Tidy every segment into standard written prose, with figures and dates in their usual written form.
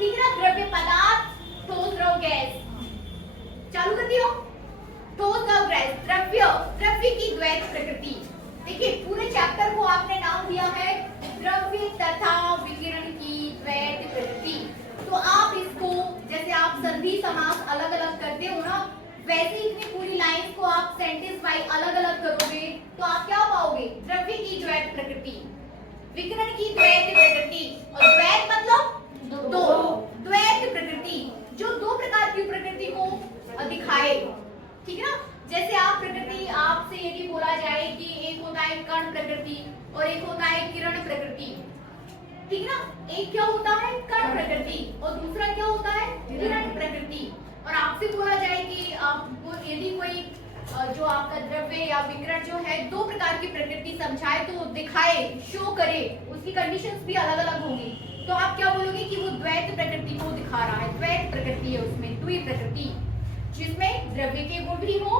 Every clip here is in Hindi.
ठीक है ना। द्रव्य पदार्थ, ठोस द्रव गैस। चालू कर दियो। ठोस द्रव गैस, द्रव्य, द्रव्य की द्वैत प्रकृति। देखिए पूरे चैप्टर को आपने नाम दिया है द्रव्य तथा विकिरण की द्वैत प्रकृति। तो आप इसको जैसे आप संधि समास अलग अलग करते हो ना, वैसे इतनी पूरी लाइन को आप सेंटेंस वाइज अलग अलग करोगे तो आप क्या पाओगे, द्रव्य की द्वैत प्रकृति, विकिरण की द्वैत प्रकृति। और द्वैत मतलब दो, द्वैत प्रकृति जो दो प्रकार की प्रकृति को दिखाए। ठीक है ना। जैसे आप प्रकृति, आपसे यदि बोला जाए कि एक होता है कण प्रकृति और एक होता है किरण प्रकृति। ठीक है ना। एक क्या होता है कण प्रकृति और दूसरा क्या होता है किरण प्रकृति। और आपसे बोला जाए कि आपको यदि कोई जो आपका द्रव्य या विकिरण जो है दो प्रकार की प्रकृति समझाए तो दिखाए, शो करे, उसकी कंडीशंस भी अलग अलग होंगी, तो आप क्या बोलोगे कि वो द्वैत प्रकृति को दिखा रहा है। द्वैत प्रकृति है उसमें, द्वि प्रकृति, जिसमें द्रव्य के गुण भी हो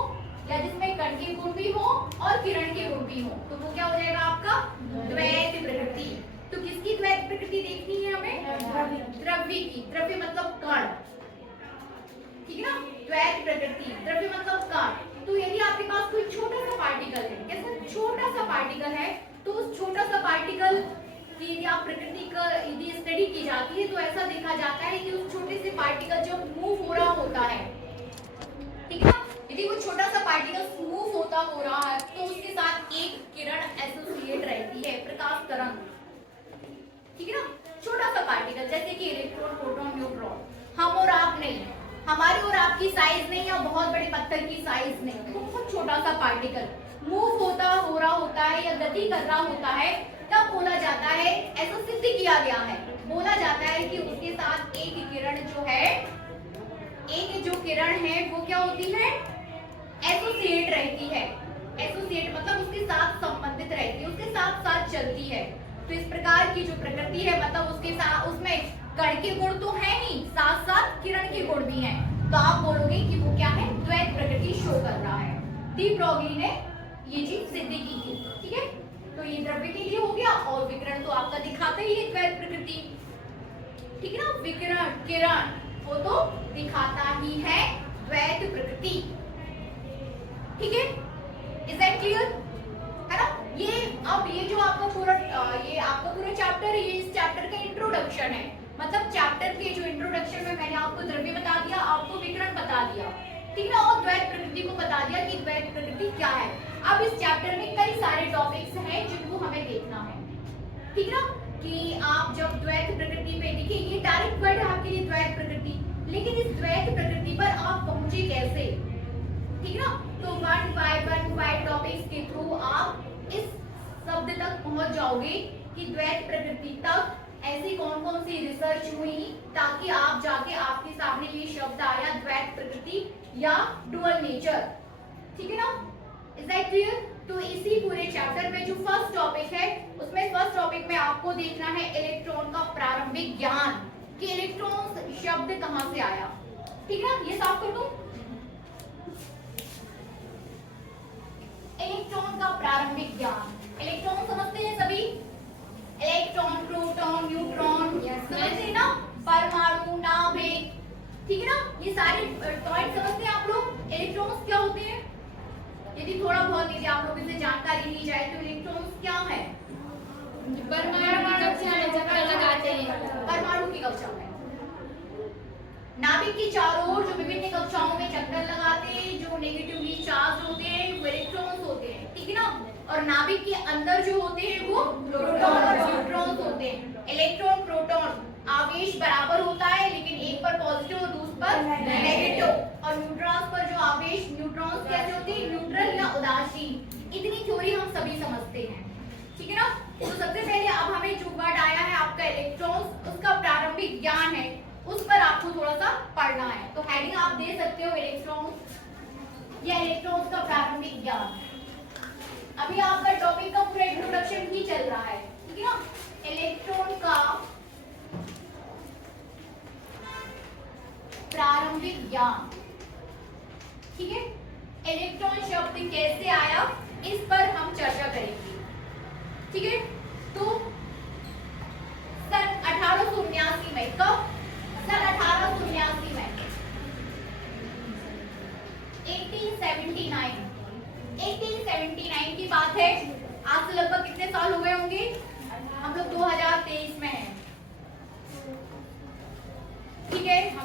या जिसमें कण के गुण भी हो और किरण के गुण भी हो, तो वो क्या हो जाएगा आपका द्वैत प्रकृति। तो किसकी द्वैत प्रकृति देखनी है हमें, द्रव्य की। द्रव्य मतलब कण, ठीक है ना। द्वैत प्रकृति, द्रव्य मतलब कण। तो यदि आपके पास कोई छोटा सा पार्टिकल है, कैसा छोटा सा पार्टिकल है, तो उस छोटा सा पार्टिकल की यदि आप प्रकृति का यदि स्टडी की जाती है तो ऐसा देखा जाता है कि उस छोटे से पार्टिकल जो मूव हो रहा होता है, ठीक है ना, यदि वो छोटा सा पार्टिकल मूव होता हो रहा है तो उसके साथ एक किरण एसोसिएट रहती है, प्रकाश तरंग। ठीक है ना। छोटा सा पार्टिकल जैसे कि इलेक्ट्रॉन, प्रोटॉन, न्यूट्रॉन। हम और आप नहीं, हमारी और आपकी साइज नहीं या बहुत बड़े पत्थर की साइज नहीं, बहुत छोटा सा पार्टिकल मूव होता हो रहा होता है या गति कर रहा होता है, तब बोला जाता है, ऐसा सिद्ध किया गया है, बोला जाता है कि उसके साथ एक किरण जो है, एक जो किरण है वो क्या होती है, एसोसिएट रहती है। एसोसिएट मतलब उसके साथ संबंधित रहती है, उसके साथ साथ चलती है। तो इस प्रकार की जो प्रकृति है, मतलब उसके साथ उसमें कण के गुण तो है ही, साथ साथ किरण के गुण भी हैं, तो आप बोलोगे कि वो क्या है, द्वैत प्रकृति शो कर रहा है। डी ब्रोगली ने ये चीज सिद्ध की थी। ठीक है। तो ये द्रव्य के लिए हो गया और विकिरण तो आपका दिखाता ही है द्वैत प्रकृति। ठीक है ना। विकिरण, किरण वो तो दिखाता ही है द्वैत प्रकृति। ठीक है। इज दैट क्लियर, है ना। ये अब ये जो आपका पूरा ये आपका पूरा चैप्टर है, ये इस चैप्टर का इंट्रोडक्शन है। मतलब चैप्टर के जो इंट्रोडक्शन में मैंने आपको द्रव्य बता दिया, आपको विकिरण बता दिया, ठीक ना, और द्वैत प्रकृति को बता दिया कि द्वैत प्रकृति क्या है। अब इस चैप्टर में कई सारे टॉपिक्स हैं जिनको हमें देखना है। ठीक ना, कि आप जब द्वैत प्रकृति पे देखिए, ये डायरेक्ट वर्ड है आपके लिए द्वैत प्रकृति, लेकिन इस द्वैत प्रकृति पर आप पहुंचे कैसे, ठीक ना। तो वन बाय टॉपिक्स के थ्रू आप इस शब्द तक पहुंच जाओगे कि द्वैत प्रकृति तक ऐसी कौन कौन सी रिसर्च हुई ताकि आप जाके आपके सामने ये शब्द आया द्वैत प्रकृति या डुअल नेचर। ठीक है ना। Is that clear. तो इसी पूरे चैप्टर में जो फर्स्ट टॉपिक है, उसमें फर्स्ट टॉपिक में आपको देखना है इलेक्ट्रॉन का प्रारंभिक ज्ञान, कि इलेक्ट्रॉन शब्द कहां से आया। ठीक है ना। ये साफ कर दूं। इलेक्ट्रॉन का प्रारंभिक ज्ञान, इलेक्ट्रॉन समझते हैं सभी, इलेक्ट्रॉन, प्रोटॉन, न्यूट्रॉन, समझते हैं ना, परमाणु, नाभिक। ठीक है ना। ये सारे पॉइंट समझते हैं आप लोग। इलेक्ट्रॉन्स क्या होते हैं, यदि थोड़ा बहुत यदि आप लोगों से जानकारी ली जाए तो इलेक्ट्रॉन्स क्या है, परमाणु की कक्षा में चक्कर लगाते हैं, परमाणु की कक्षा में, नाभिक के चारों ओर जो विभिन्न कक्षाओं में चक्कर लगाते हैं, जो नेगेटिवली चार्ज होते हैं वो इलेक्ट्रॉन्स होते हैं। ठीक है ना। और नाभिक के अंदर जो होते हैं वो प्रोटॉन और न्यूट्रॉन्स होते हैं। इलेक्ट्रॉन, प्रोटॉन आवेश बराबर होता है, लेकिन एक पर पॉजिटिव और दूसरे पर नेगेटिव, और न्यूट्रॉन्स पर जो आवेश, न्यूट्रॉन्स कैसे होते हैं, न्यूट्रल या उदासीन। इतनी थ्योरी हम सभी समझते हैं। ठीक है ना। तो सबसे पहले अब हमें जो वर्ड आया है आपका इलेक्ट्रॉन्स, उसका प्रारंभिक ज्ञान है, उस पर आपको थोड़ा सा पढ़ना है। तो हेडिंग आप दे सकते हो इलेक्ट्रॉन्स या इलेक्ट्रॉन्स का प्रारंभिक ज्ञान। अभी आपका टॉपिक का पूरा इंट्रोडक्शन ही चल रहा है। ठीक है ना। इलेक्ट्रॉन का प्रारंभिक ज्ञान। ठीक है। इलेक्ट्रॉन शब्द कैसे आया, इस पर हम चर्चा करेंगे। ठीक है। तो सन 1879 में, कब,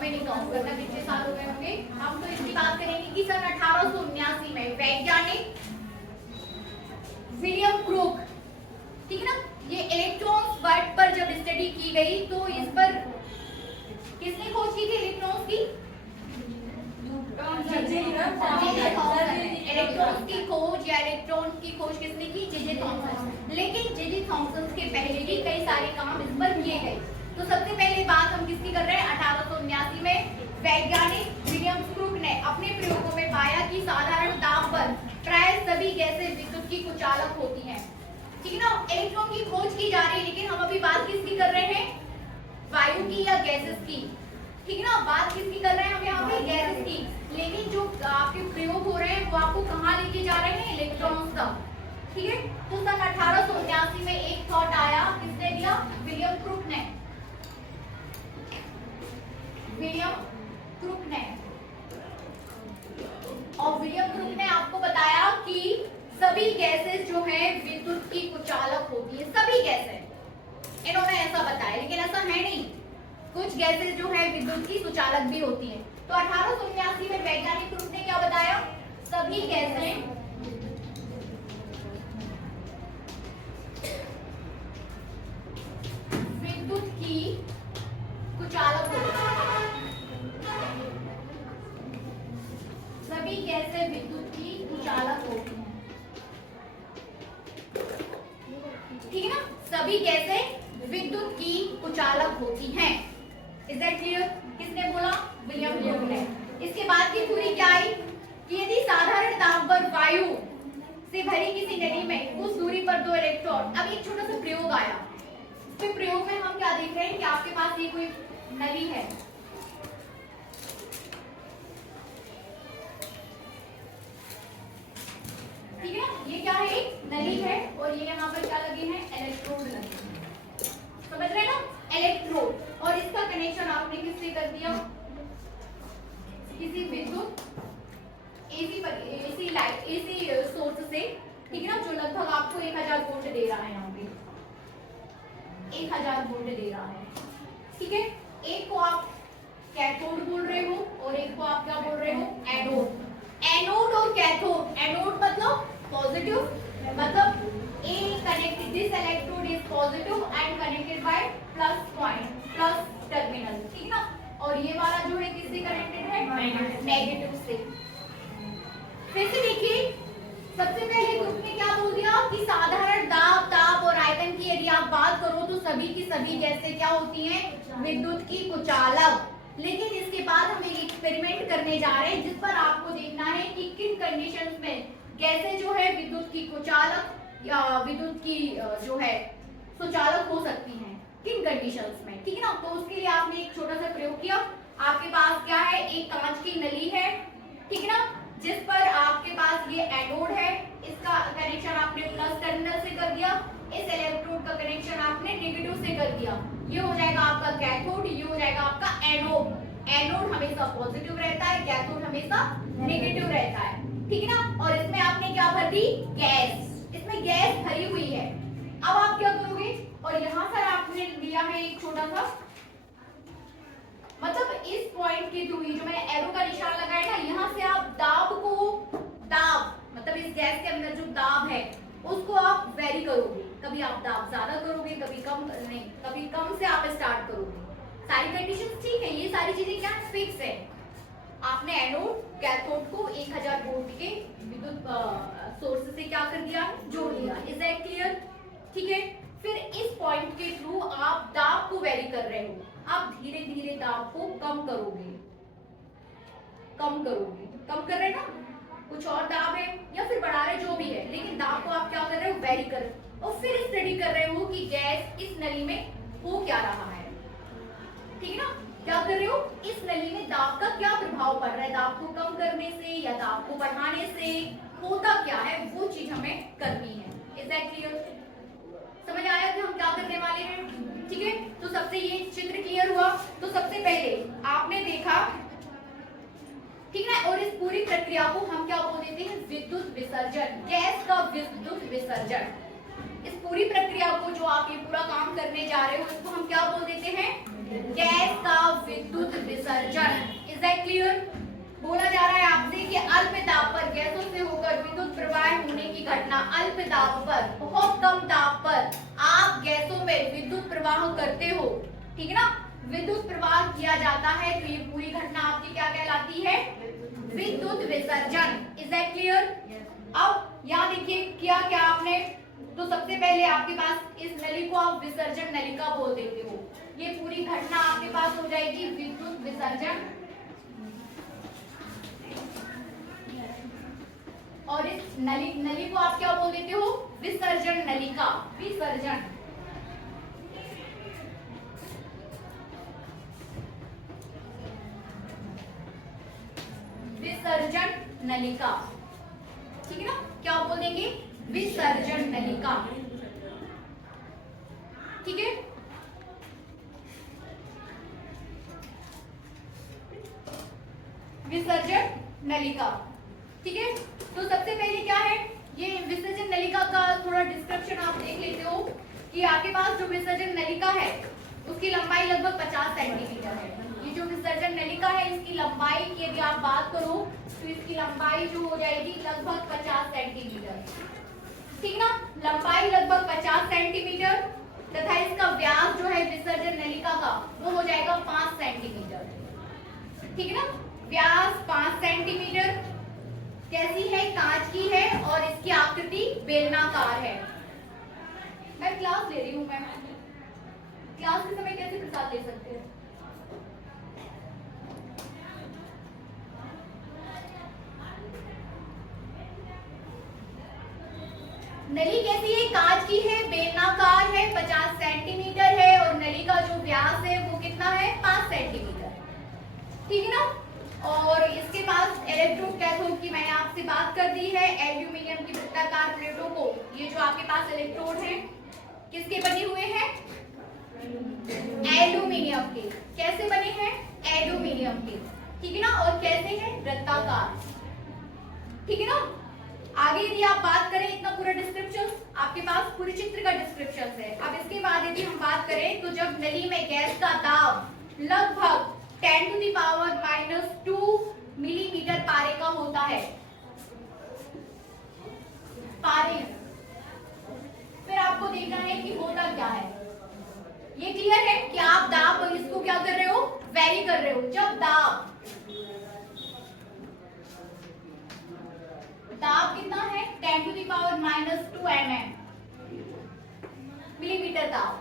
में नहीं काउंट करना कितने साल हो गए होंगे। हम तो इसकी बात करेंगे कि सन 1879 में वैज्ञानिक विलियम क्रूक, ठीक है ना, ये इलेक्ट्रॉन्स वर्ड पर जब स्टडी की गई तो इस पर किसने खोज की थी इलेक्ट्रॉन्स की? इलेक्ट्रॉन की खोज या इलेक्ट्रॉन की खोज किसने की? J Thomson. लेकिन जे थॉमसन के पहले भी कई सारे काम इस पर किए गए। तो सबसे पहले बात हम किसकी कर रहे हैं? 1879 में वैज्ञानिक विलियम क्रूक ने अपने प्रयोगों में पाया कि साधारण दाब पर प्राय सभी गैसें विद्युत की कुचालक होती हैं, ठीक है ना। इलेक्ट्रॉन की खोज की जा रही है, लेकिन हम अभी बात किसकी कर रहे हैं? वायु की या गैसेस की, ठीक है ना। बात किसकी कर रहे हैं हम यहाँ पे? गैसेस की। लेकिन जो आपके प्रयोग हो रहे हैं वो आपको कहाँ लेके जा रहे हैं? इलेक्ट्रॉन्स तक, ठीक है। तो सन 1879 में एक थॉट आया, किसने दिया? विलियम क्रूक ने। विलियम क्रूक ने, और विलियम क्रूक ने आपको बताया कि सभी गैसेस जो है विद्युत की कुचालक होती है, सभी गैसें, इन्होंने ऐसा बताया, लेकिन ऐसा है नहीं। कुछ गैसेस जो है विद्युत की कुचालक भी होती हैं। तो 1879 में वैज्ञानिक क्रूक ने क्या बताया? सभी गैसें विद्युत की कुचालक होती हैं, सभी गैसें विद्युत की कुचालक होती हैं, ठीक है ना। सभी गैसें विद्युत की कुचालक होती हैं। Is that clear? किसने बोला? विलियम क्रूक ने। इसके बाद की थ्योरी क्या आई कि यदि साधारण दाब पर वायु से भरी किसी नली में उस दूरी पर दो इलेक्ट्रॉन, अब एक छोटा सा प्रयोग आया। तो प्रयोग में हम क्या देख रहे हैं कि आपके पास ये कोई नली है, ठीक है ना। ये क्या है? एक नली है, और ये यहाँ पर क्या लगे हैं? इलेक्ट्रोड लगे हैं, समझ रहे हैं ना? इलेक्ट्रोड। और इसका कनेक्शन आपने किससे कर दिया? किसी विद्युत एसी लाइट, एसी सोर्स से, ठीक है ना, जो लगभग आपको 1000 वोल्ट दे रहा है। यहाँ पे 1000 वोल्ट दे रहा है, ठीक है। एक को आप कैथोड बोल रहे हो और एक को आप क्या बोल रहे हो? एनोड। एनोड और कैथोड, एनोड मतलब पॉजिटिव, मतलब a connected, this electrode is positive and connected by plus point, plus terminal, ठीक है ना। और ये वाला जो है किससे कनेक्टेड है? नेगेटिव से। फिर से देखिए, सबसे पहले ग्रुप ने क्या बोल दिया कि साधारण दाब, ताप और आयतन की यदि आप बात करो तो सभी की सभी गैसें क्या होती हैं? विद्युत की कुचालक। लेकिन इसके बाद हम एक एक्सपेरिमेंट करने जा रहे हैं जिस पर आपको देखना है कि किन कंडीशंस में गैसें जो है विद्युत की कुचालक या विद्युत की जो है सुचालक हो सकती हैं, किन कंडीशंस में, ठीक है ना। तो उसके लिए आपने एक छोटा सा प्रयोग किया। आपके पास क्या है? एक कांच की नली है, ठीक है ना, जिस पर आपके पास ये एनोड है, इसका कनेक्शन आपने प्लस टर्मिनल से कर दिया, इस इलेक्ट्रोड का कनेक्शन आपने नेगेटिव से कर दिया। ये हो जाएगा आपका कैथोड, ये हो जाएगा आपका एनोड। एनोड हमेशा पॉजिटिव रहता है, कैथोड हमेशा नेगेटिव रहता है, ठीक है ना। और इसमें आपने क्या भर दी? गैस। इसमें गैस भरी हुई है। अब आप क्या करोगे? और यहाँ पर आपने लिया है एक छोटा सा, मतलब इस पॉइंट के थ्रू, जो मैंने एरो का निशान लगाया ना, यहाँ से आप दाब को, दाब मतलब इस गैस के अंदर जो दाब है उसको आप वेरी करोगे। कभी आप दाब ज्यादा करोगे, कभी कम, नहीं कभी कम से आप स्टार्ट करोगे। सारी कंडीशंस ठीक है, ये सारी चीजें क्या फिक्स है। आपने एनोड कैथोड को 1000 वोल्ट के विद्युत सोर्स से क्या कर दिया? जोड़ दिया। Is that clear? ठीक है। फिर इस पॉइंट के थ्रू आप दाब को वेरी कर रहे हो, आप धीरे धीरे दाब को कम करोगे, कम करोगे, कम कर रहे हैं ना, कुछ और दाब है या फिर बढ़ा रहे, जो भी है, लेकिन दाब को आप क्या कर रहे हो? वेरी कर रहे हो। और फिर स्टडी कर रहे हो कि गैस इस नली में हो क्या रहा है, ठीक है ना। क्या कर रहे हो? इस नली में दाब का क्या प्रभाव पड़ रहा है, दाब को कम करने से या दाब को बढ़ाने से होता क्या है, वो चीज हमें करनी है। Is that clear? समझ आया कि हम क्या करने वाले हैं? ठीक है, तो सबसे ये चित्र क्लियर हुआ। तो सबसे पहले आपने देखा, ठीक है, और इस पूरी प्रक्रिया को हम क्या बोल देते हैं? विद्युत विसर्जन, गैस का विद्युत विसर्जन। इस पूरी प्रक्रिया को, जो आप ये पूरा काम करने जा रहे हो, इसको हम क्या बोल देते हैं? गैस का विद्युत विसर्जन। विसर्जन। Is that clear? बोला जा रहा है आपसे कि अल्प दाब पर गैसों से होकर विद्युत प्रवाह होने की घटना, अल्प दाब पर, बहुत कम दाब पर आप गैसों में विद्युत प्रवाह करते हो, ठीक है ना, विद्युत प्रवाह किया जाता है, तो ये पूरी घटना आपकी क्या कहलाती है? विद्युत विसर्जन। Is that clear? अब यहाँ देखिए किया क्या आपने, तो सबसे पहले आपके पास इस नली को आप विसर्जन नलिका बोल देते हो, ये पूरी घटना आपके पास हो जाएगी विद्युत विसर्जन, और इस नली को आप क्या बोल देते हो? विसर्जन नलिका, विसर्जन। विसर्जन नलिका, ठीक है ना, क्या बोल देंगे? विसर्जन नलिका, ठीक है। विसर्जन नलिका, ठीक है। तो सबसे पहले क्या है, ये विसर्जन नलिका का थोड़ा डिस्क्रिप्शन आप देख लेते हो कि आपके पास जो विसर्जन नलिका है उसकी लंबाई लगभग 50 सेंटीमीटर है। ये जो विसर्जन नलिका है इसकी लंबाई की यदि आप बात करो तो इसकी लंबाई जो हो जाएगी लगभग 50 सेंटीमीटर, ठीक ना, लंबाई लगभग 50 सेंटीमीटर तथा इसका व्यास जो है विसर्जन नलिका का वो हो जाएगा 5 सेंटीमीटर, ठीक है ना, व्यास 5 सेंटीमीटर। कैसी है? कांच की है और इसकी आकृति बेलनाकार है। मैं क्लास ले रही हूँ, मैं क्लास के समय कैसे प्रसाद ले सकते हैं? नली कैसी है? कांच की है, बेलनाकार है, 50 सेंटीमीटर है और नली का जो व्यास है वो कितना है? 5 सेंटीमीटर, ठीक है ना। और इसके पास इलेक्ट्रोड कैथोड की मैंने आपसे बात कर दी है, एल्यूमिनियम की वृत्ताकार प्लेटों को, ये जो आपके पास इलेक्ट्रोड हैं किसके बने हुए हैं? एल्यूमिनियम के। कैसे बने हैं? एल्यूमिनियम के, ठीक है ना, और कैसे हैं? वृत्ताकार, ठीक है ना। आगे यदि आप बात करें, इतना पूरा डिस्क्रिप्शन आपके पास पूरे चित्र का डिस्क्रिप्शन है। अब इसके बाद यदि हम बात करें तो जब नली में गैस का दाब लगभग 10⁻² मिलीमीटर पारे का होता है, पारे, फिर आपको देखना है कि होता क्या है। ये क्लियर है कि आप दाब इसको क्या कर रहे हो? वेरी कर रहे हो। जब दाब कितना है? 10⁻² mm मिलीमीटर दाब,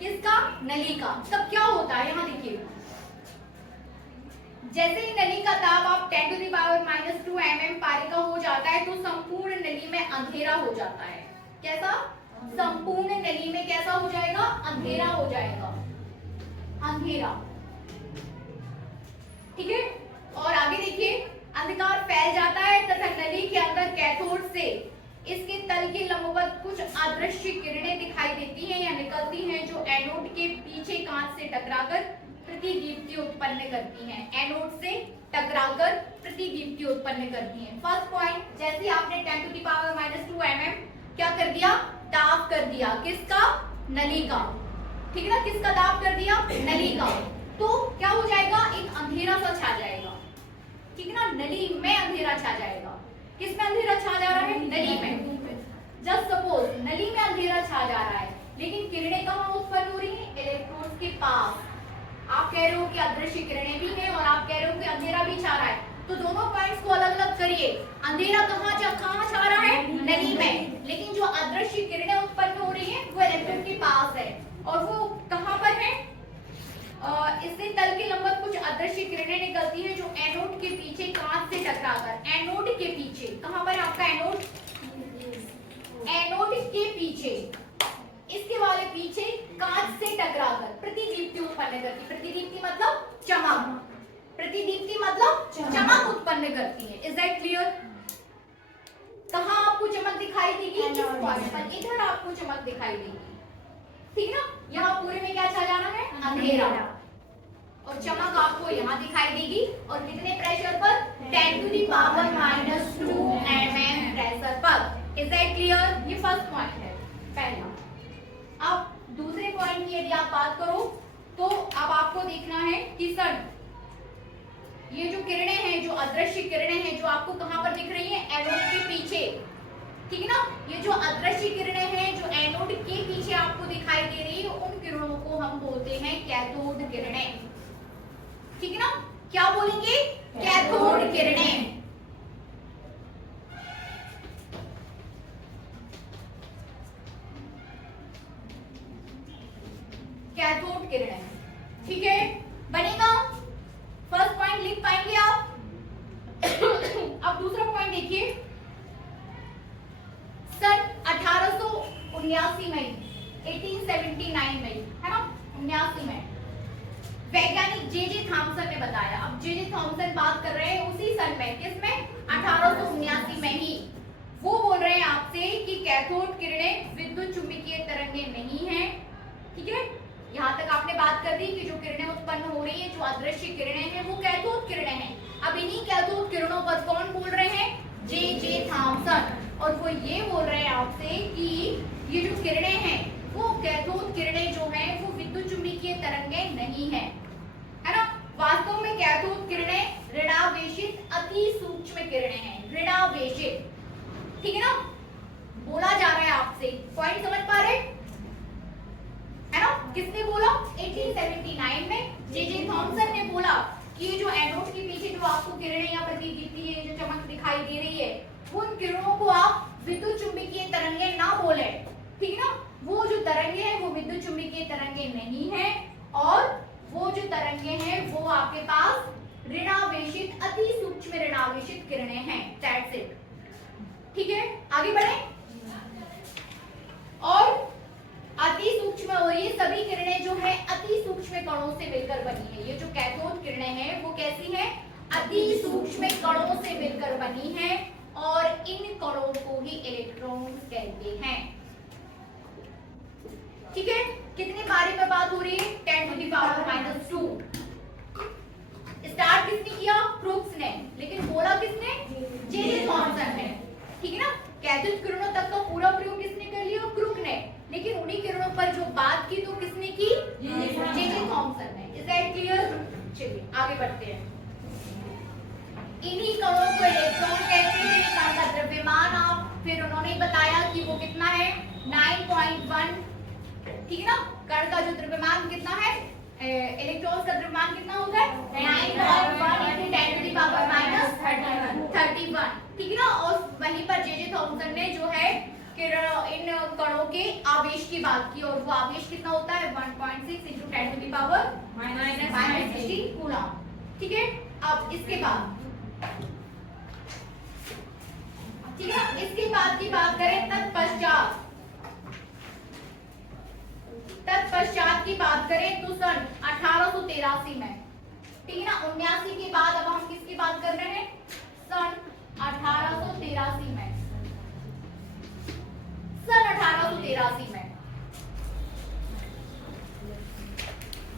किसका? नली का। तब क्या होता है? यहाँ देखिए, जैसे ही नली का दाब आप 10⁻² mm पारे का हो जाता है तो संपूर्ण नली में अंधेरा हो जाता है। कैसा? संपूर्ण नली में कैसा हो जाएगा? अंधेरा हो जाएगा, अंधेरा, ठीक है। और आगे देखिए, अंधकार फैल जाता है तथा नली के अंदर कैथोड से इसके तल के लंबवत कुछ अदृश्य किरणें दिखाई देती हैं या निकलती हैं जो एनोड के पीछे कांच से टकराकर प्रतिदीप्ति उत्पन्न करती हैं। एनोड से टकराकर प्रतिदीप्ति उत्पन्न करती हैं। फर्स्ट पॉइंट, जैसे आपने 10⁻² mm क्या कर दिया? दाब कर दिया, किसका? नली का, ठीक है ना, किसका दाब कर दिया? नली का। तो क्या हो जाएगा? एक अंधेरा सा छा जाएगा, ठीक है ना, नली में अंधेरा छा जाएगा। किस में अंधेरा छा जा रहा है? नली में। जस्ट सपोज नली में अंधेरा छा जा रहा है, लेकिन किरणें कहाँ उत्पन्न हो रही हैं? इलेक्ट्रोड्स के पास। आप कह रहे हो कि अदृश्य किरणें भी हैं और आप कह रहे हो कि अंधेरा भी छा रहा है, तो दोनों पॉइंट्स को अलग अलग करिए। अंधेरा कहाँ छा रहा है? नली में, लेकिन जो अदृश्य किरणें उत्पन्न हो रही हैं वो इलेक्ट्रोड के पास है, और वो कहाँ पर है? इससे तल के लंबवत कुछ अदृश्य किरणें निकलती हैं जो एनोड के पीछे कांच से टकराकर, एनोड के पीछे, कहां पर आपका एनोड? एनोड के पीछे, इसके वाले पीछे कांच से टकराकर प्रतिदीप्ति उत्पन्न करती। प्रतिदीप्ति मतलब चमक, प्रतिदीप्ति मतलब चमक उत्पन्न करती है। Is that clear? कहां आपको चमक दिखाई देगी? इस पॉइंट पर, इधर आपको चमक दिखाई देगी, ठीक ना। यहाँ पूरे में क्या छा जाना है? अंधेरा, और चमक आपको यहाँ दिखाई देगी, और कितने प्रेशर पर? 10⁻² mm प्रेशर पर। Is that clear? ये फर्स्ट पॉइंट है, पहला। अब दूसरे पॉइंट की यदि आप बात करो तो अब आपको देखना है कि सर ये जो किरणें हैं, जो अदृश्य किरणें हैं, जो आपको कहां पर दिख रही हैं, एनोड के पीछे, ठीक है ना। ये जो अदृश्य किरणें हैं जो एनोड के पीछे आपको दिखाई दे रही है, उन किरणों को हम बोलते हैं कैथोड किरणें, ठीक है ना। क्या बोलेंगे, कैथोड किरणें। कैथोड किरणें, ठीक है, बनेगा। फर्स्ट पॉइंट लिख पाएंगे आप। अब दूसरा पॉइंट देखिए, सन 1879 में, 1879 में, है ना, 79 में वैज्ञानिक जे थॉमसन ने बताया। अब जे थॉमसन बात कर रहे हैं उसी सन में, किसमें, 1879 में ही। वो बोल रहे हैं आपसे कि कैथोड किरणें विद्युत चुंबकीय तरंगें नहीं है, ठीक है। यहाँ तक आपने बात कर दी कि जो किरणें उत्पन्न हो रही है, जो अदृश्य किरणें हैं, वो कैथोड किरणें हैं। अब इन्हीं कैथोड किरणों पर कौन बोल रहे हैं, जे थॉमसन, और वो ये बोल रहे हैं आपसे कि ये जो किरणें हैं, वो कैथोड किरणें जो हैं, वो विद्युत चुंबकीय तरंगें नहीं है, है ना। वास्तव में कैथोड किरणें ऋणावेशित अति सूक्ष्म किरणें हैं, ऋणावेशित, ठीक है ना। बोला जा रहा है आपसे, पॉइंट समझ पा रहे, है ना। किसने बोला, 1879 में जे थॉमसन ने बोला कि ये जो एनोड के पीछे जो आपको किरणें यहाँ पर दिखती है, जो चमक दिखाई दे रही है, उन किरणों को आप विद्युत चुंबकीय तरंगें ना बोले, ठीक है ना। वो जो तरंगे हैं वो विद्युत चुंबकीय तरंगें नहीं है, और वो जो तरंगे हैं वो आपके पास ऋणावेशित अति सूक्ष्म ऋणावेशित किरणें हैं, दैट्स इट, ठीक है। आगे बढ़े, और अति सूक्ष्म, और ये सभी किरणें जो है अति सूक्ष्म कणों से मिलकर बनी है। ये जो कैथोड किरणें हैं वो कैसी हैं, अति सूक्ष्म कणों से मिलकर बनी है, और इन कणों को ही इलेक्ट्रॉन्स कहते हैं, ठीक है। कितने बारे में बात हो रही है, 10⁻²। स्टार्ट किसने किया, क्रूक्स ने, लेकिन बोला किसने, जे थॉमसन ने, ठीक है ना। कैथोड किरणों तक का पूरा प्रयोग किसने कर लिया, क्रूक ने, लेकिन उन्हीं किरणों पर जो बात की तो किसने की, जे थॉमसन ने। Is that clear. चलिए आगे बढ़ते हैं। इन्हीं कणों को इलेक्ट्रॉन कहते हैं। कण का द्रव्यमान आप फिर उन्होंने बताया कि वो कितना है, 9.1, ठीक है ना। कण का जो द्रव्यमान कितना है, इलेक्ट्रॉन का द्रव्यमान कितना होता है, 9.1 × 10⁻31, ठीक है ना। और वहीं पर जे थॉमसन ने जो है इन कणों के आवेश की बात की, और वो आवेश कितना होता है, 1.6 × 10⁻⁻16 कूलम, ठीक है। अब इसके बाद, ठीक है, इसके बाद की बात करें, तत्पश्चात की बात करें तो सन 1883 में, ठीक है ना। 79 के बाद अब हम किसकी बात कर रहे हैं, सन 1883 में, सन 1883 में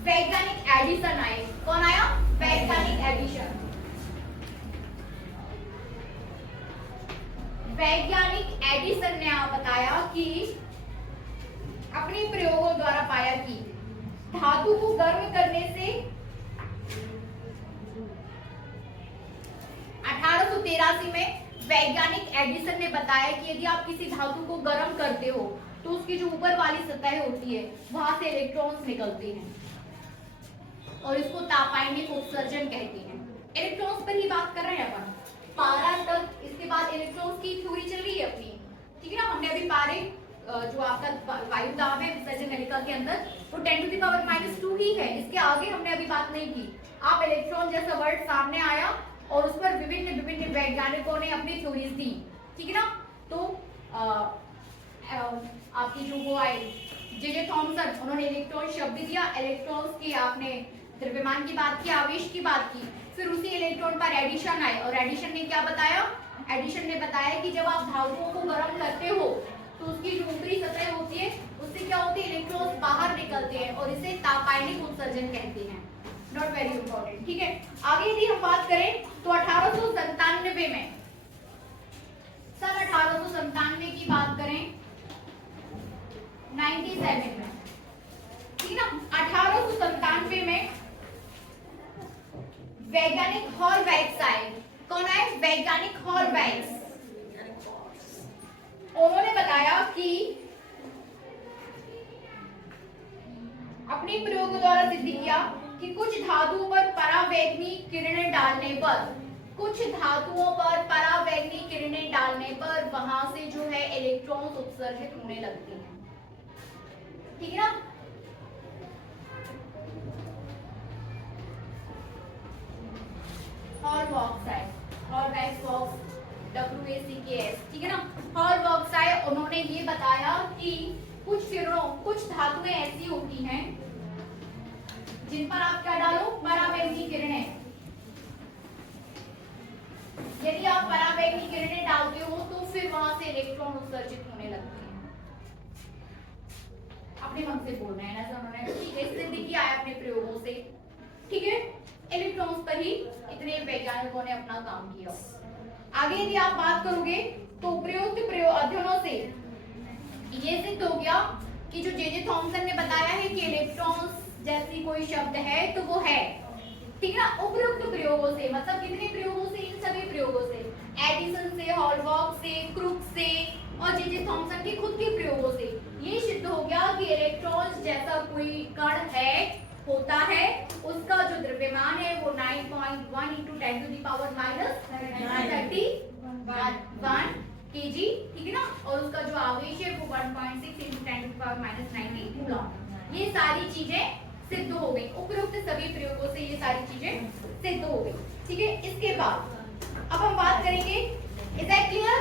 वैज्ञानिक एडिसन आए। कौन आया, वैज्ञानिक एडिसन। वैज्ञानिक एडिसन ने बताया कि अपने प्रयोगों द्वारा पाया कि धातु को गर्म करने से 1883 में वैज्ञानिक एडिसन ने बताया कि यदि आप किसी धातु को गर्म करते हो तो उसकी जो ऊपर वाली सतह होती है वहां से इलेक्ट्रॉन्स निकलते हैं, और इसको तापायनिक उत्सर्जन कहते हैं। इलेक्ट्रॉन्स पर ही बात कर रहे हैं अपन, पारा तक। इसके बाद इलेक्ट्रॉन्स की थ्योरी चल रही है अपनी, ठीक है ना। हमने अभी पारे जो आपका वायु दाब है विसर्जन नलिका के अंदर, वो 10⁻² ही है, इसके आगे हमने अभी बात नहीं की। आप इलेक्ट्रॉन जैसा वर्ड सामने आया और उस पर विभिन्न विभिन्न वैज्ञानिकों ने अपनी थ्योरीज दी, ठीक है ना। तो आपकी जो वो आए जे थॉमसन, उन्होंने इलेक्ट्रॉन शब्द दिया, इलेक्ट्रॉन्स की आपने द्रव्यमान की बात की, आवेश की बात की। फिर उसी इलेक्ट्रॉन पर एडिशन आए, और एडिशन ने क्या बताया, एडिशन ने बताया कि जब आप धातुओं को गर्म करते हो तो उसकी जो ऊपरी सतह होती है उससे क्या होती है, इलेक्ट्रॉन्स बाहर निकलते हैं, और इसे तापायनिक उत्सर्जन कहते हैं। नॉट वेरी इंपॉर्टेंट, ठीक है। आगे यदि हम बात करें तो 1897 में, सन 1897 की बात करें, 97 में, ठीक है ना। 1897 में वैज्ञानिक हॉर्वैक्स आए। कौन आए? वैज्ञानिक हॉर्वैक्स। उन्होंने बताया कि अपने प्रयोगों द्वारा सिद्ध किया कि कुछ धातुओं पर परावैंगनी किरणें डालने पर, कुछ धातुओं पर परावैंगनी किरणें डालने पर वहां से जो है इलेक्ट्रॉन उत्सर्जित होने लगते हैं। ठीक है ना? ठीक है ना? हॉर्वैक्स आए, उन्होंने ये बताया कि कुछ किरणों, कुछ धातुएं ऐसी होती हैं जिन पर आप क्या डालो? परावैंगनी किरणें। यदि आप परावैंगनी किरणें डालते हो तो फिर वहां से इलेक्ट्रॉन उत्सर्जित होने लगते हैं। अपने मन से बोलना है ना, उन्होंने ठीक है सिद्ध किया है अपने प्रयोगों से। ठीक है, इलेक्ट्रॉन्स पर ही इतने वैज्ञानिकों ने अपना काम किया। आगे यदि आप बात करोगे तो उपयुक्त अध्ययनों से ये सिद्ध हो गया कि जो जे थॉमसन ने बताया है कि इलेक्ट्रॉन्स जैसी कोई शब्द है तो वो है। ठीक है ना? उपयुक्त प्रयोगों से, मतलब कितने प्रयोगों से? इन सभी प्रयोगों से, एडिसन से, हॉर्वैक्स से, क्रुक से और जे थॉमसन के खुद के प्रयोगों से ये सिद्ध हो गया कि इलेक्ट्रॉन्स जैसा कोई कण है, होता है, उसका जो द्रव्यमान है वो 9.1 × 10⁻31 kg। ठीक है ना? और उसका जो आवेश है वो 1.6 × 10⁻98 कूलम। ये सारी चीजें सिद्ध हो गई। उपरोक्त सभी प्रयोगों से ये सारी चीजें सिद्ध हो गई। ठीक है, इसके बाद अब हम बात करेंगे, इज दैट क्लियर?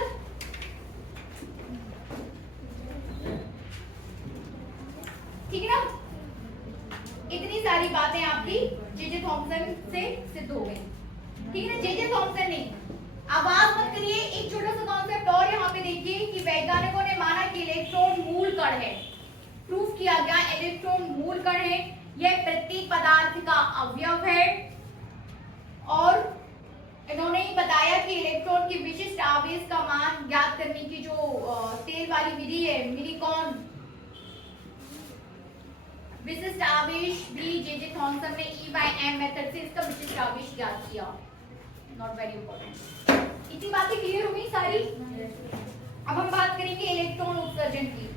ठीक है ना? इतनी सारी बातें आपकी जे थॉमसन से सिद्ध हो गई। ठीक है ना? जे थॉमसन ने, आवाज मत करिए, एक छोटा सा कॉन्सेप्ट और यहाँ पे देखिए कि वैज्ञानिकों ने माना कि इलेक्ट्रॉन मूल कण है। प्रूफ किया गया इलेक्ट्रॉन मूल कण है, यह प्रत्येक पदार्थ का अवयव है। और इन्होंने ही बताया कि इलेक्ट्रॉन की विशिष्ट आवेश का मान ज्ञात करने की जो तेल वाली विधि है, मिलीकॉन विशिष्ट आवेश भी जे थॉमसन ने E/m मेथड से इसका विशिष्ट आवेश ज्ञात किया। Not very important. इतनी बातें क्लियर हो गई सारी। अब हम बात करेंगे इलेक्ट्रॉन उत्सर्जन की।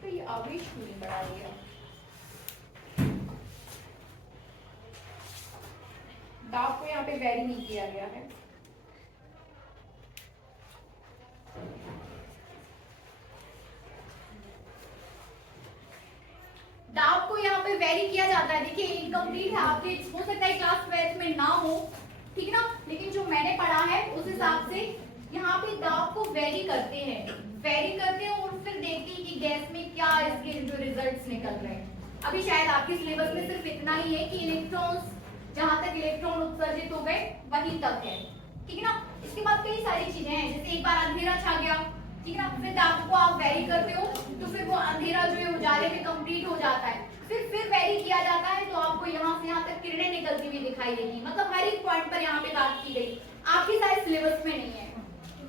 तो ये आवेश क्यों नहीं बढ़ा दिया? दाब को यहाँ पे वेरी नहीं किया गया है। दाब को यहाँ पे वेरी किया जाता है। देखिए इनकम्प्लीट है, आपके हो सकता है क्लास 12 में ना हो, ठीक है ना? लेकिन जो मैंने पढ़ा है उस हिसाब से यहाँ पे दाब को वेरी करते हैं, और फिर देखते हैं कि गैस में क्या इसके जो रिजल्ट्स निकल रहे हैं। अभी शायद आपके सिलेबस में सिर्फ इतना ही है कि इलेक्ट्रॉन्स, जहां तक इलेक्ट्रॉन उत्सर्जित हो गए वहीं तक है। ठीक है ना? इसके बाद कई सारी चीजें हैं, जैसे एक बार अंधेरा छा गया, ठीक है ना, फिर दाब को आप वेरी करते हो तो फिर वो अंधेरा जो है उजाले में कंप्लीट हो जाता है। फिर वेरी किया जाता है तो आपको यहाँ से यहाँ तक किरणें निकलती हुई दिखाई देगी। मतलब हर एक पॉइंट पर यहाँ पे बात की गई, आपके सारे सिलेबस में नहीं है।